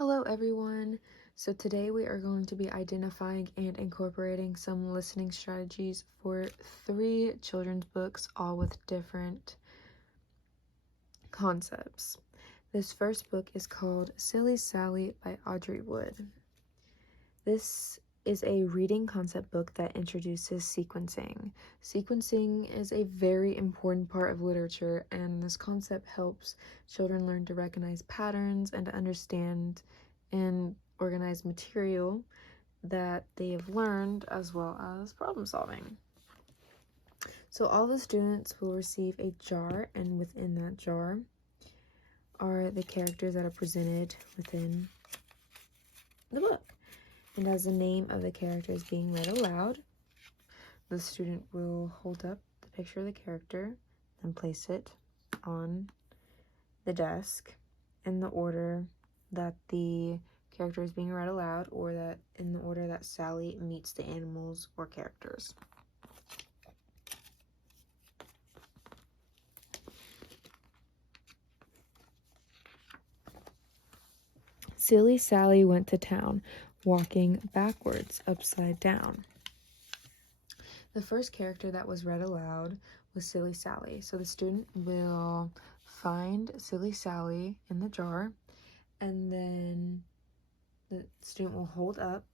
Hello everyone! So today we are going to be identifying and incorporating some listening strategies for 3 children's books, all with different concepts. This first book is called Silly Sally by Audrey Wood. This is a reading concept book that introduces sequencing. Sequencing is a very important part of literature, and this concept helps children learn to recognize patterns and to understand and organize material that they have learned, as well as problem solving. So all the students will receive a jar, and within that jar are the characters that are presented within the book. And as the name of the character is being read aloud, the student will hold up the picture of the character and place it on the desk in the order that the character is being read aloud, or that in the order that Sally meets the animals or characters. Silly Sally went to town, walking backwards, upside down. The first character that was read aloud was Silly Sally. So the student will find Silly Sally in the jar, and then the student will hold up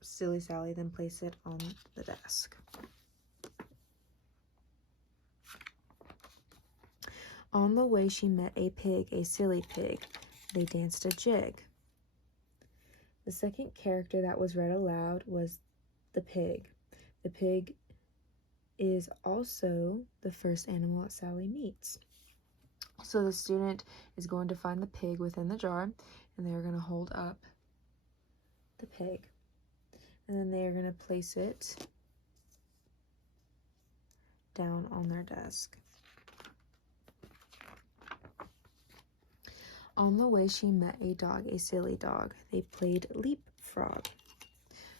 Silly Sally, then place it on the desk. On the way she met a pig, a silly pig. They danced a jig. The second character that was read aloud was the pig. The pig is also the first animal that Sally meets. So the student is going to find the pig within the jar, and they're going to hold up the pig. And then they are going to place it down on their desk. On the way she met a dog, a silly dog. They played leapfrog.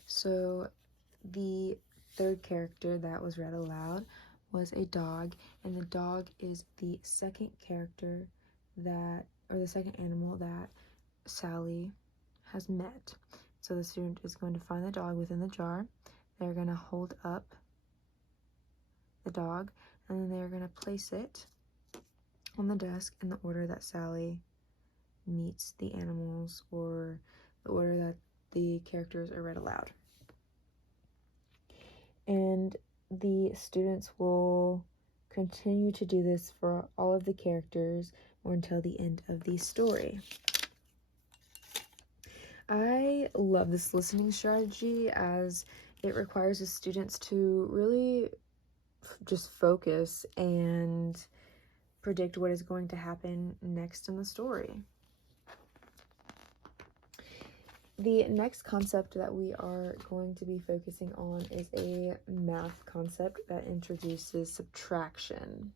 So the third character that was read aloud was a dog, and the dog is the second character that, or the second animal that Sally has met. So the student is going to find the dog within the jar. They're going to hold up the dog, and then they're going to place it on the desk in the order that Sally meets the animals, or the order that the characters are read aloud. And the students will continue to do this for all of the characters or until the end of the story. I love this listening strategy as it requires the students to really just focus and predict what is going to happen next in the story. The next concept that we are going to be focusing on is a math concept that introduces subtraction.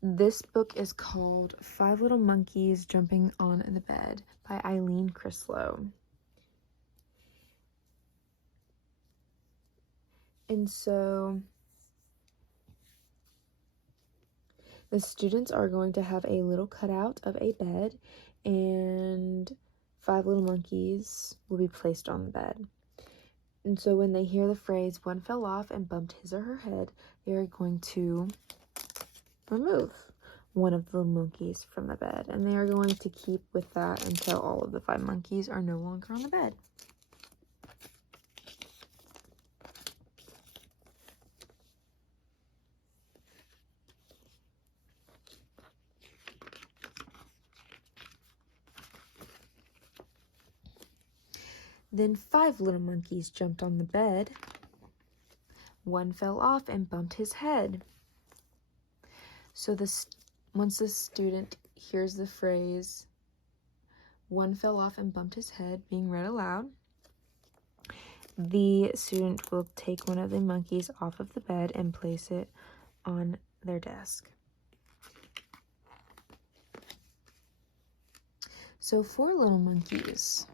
This book is called 5 Little Monkeys Jumping on the Bed by Eileen Crislow. And so the students are going to have a little cutout of a bed, and 5 little monkeys will be placed on the bed. And so when they hear the phrase, "one fell off and bumped his or her head," they are going to remove one of the monkeys from the bed. And they are going to keep with that until all of the 5 monkeys are no longer on the bed. Then 5 little monkeys jumped on the bed. One fell off and bumped his head. So once the student hears the phrase, "one fell off and bumped his head," being read aloud, the student will take one of the monkeys off of the bed and place it on their desk. So 4 little monkeys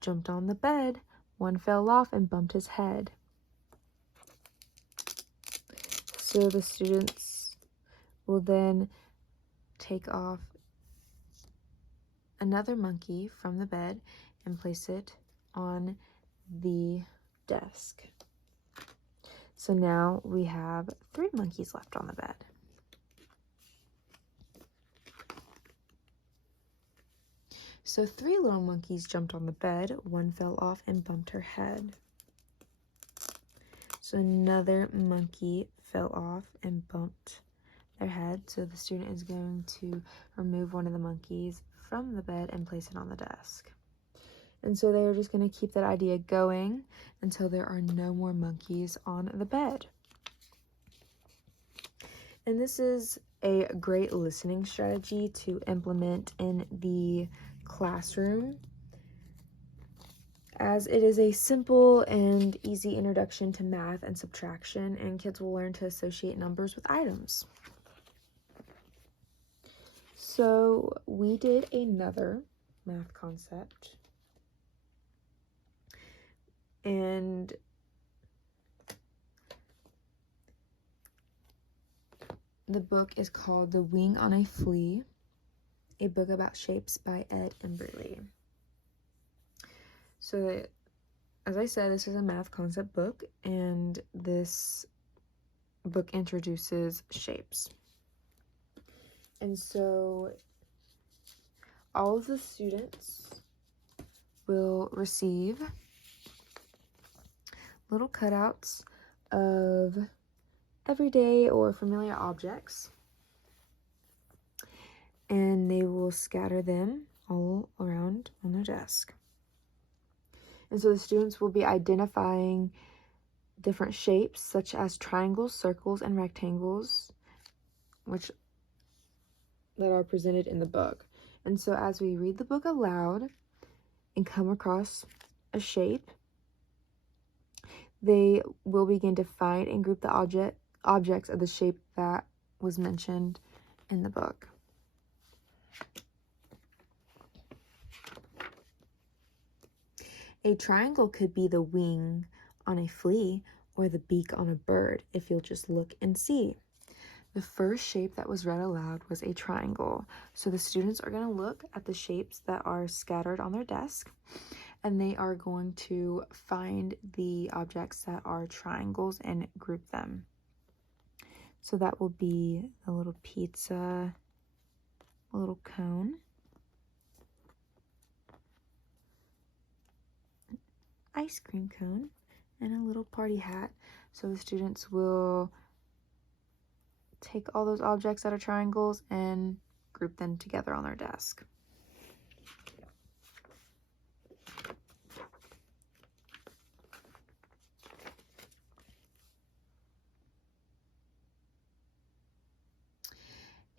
jumped on the bed. One fell off and bumped his head. So the students will then take off another monkey from the bed and place it on the desk. So now we have 3 monkeys left on the bed. So 3 little monkeys jumped on the bed, 1 fell off and bumped her head. So another monkey fell off and bumped their head. So the student is going to remove one of the monkeys from the bed and place it on the desk. And so they are just going to keep that idea going until there are no more monkeys on the bed. And this is a great listening strategy to implement in the classroom, as it is a simple and easy introduction to math and subtraction, and kids will learn to associate numbers with items. So we did another math concept, and the book is called The Wing on a Flea, a book about shapes by Ed Emberley. So, as I said, this is a math concept book, and this book introduces shapes. And so, all of the students will receive little cutouts of everyday or familiar objects, and they will scatter them all around on their desk. And so the students will be identifying different shapes such as triangles, circles, and rectangles, that are presented in the book. And so as we read the book aloud and come across a shape, they will begin to find and group the objects of the shape that was mentioned in the book. A triangle could be the wing on a flea or the beak on a bird, if you'll just look and see. The first shape that was read aloud was a triangle. So the students are going to look at the shapes that are scattered on their desk, and they are going to find the objects that are triangles and group them. So that will be a little pizza, a little cone, ice cream cone, and a little party hat. So the students will take all those objects that are triangles and group them together on their desk.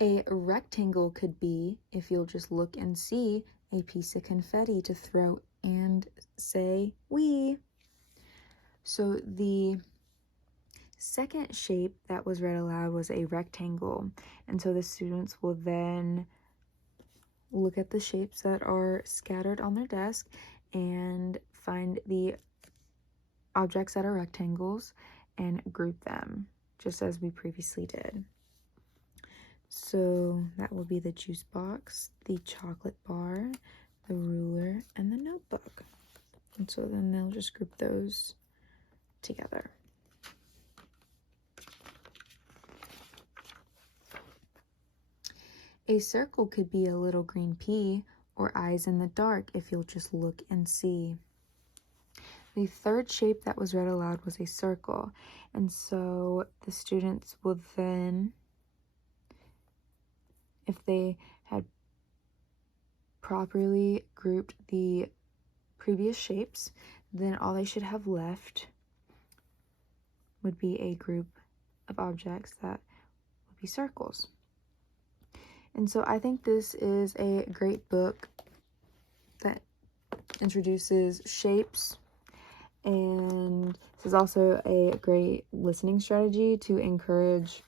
A rectangle could be, if you'll just look and see, a piece of confetti to throw and say, "Wee." So the second shape that was read aloud was a rectangle. And so the students will then look at the shapes that are scattered on their desk and find the objects that are rectangles and group them, just as we previously did. So that will be the juice box, the chocolate bar, the ruler, and the notebook. And so then they'll just group those together. A circle could be a little green pea or eyes in the dark, if you'll just look and see. The third shape that was read aloud was a circle. And so the students will then, if they had properly grouped the previous shapes, then all they should have left would be a group of objects that would be circles. And so I think this is a great book that introduces shapes, and this is also a great listening strategy to encourage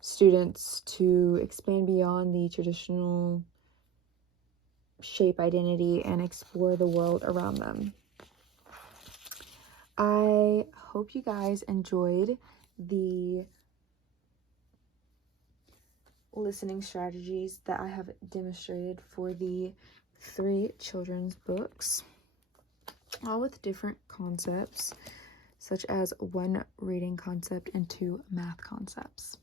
students to expand beyond the traditional shape identity and explore the world around them. I hope you guys enjoyed the listening strategies that I have demonstrated for the 3 children's books, all with different concepts, such as 1 reading concept and 2 math concepts.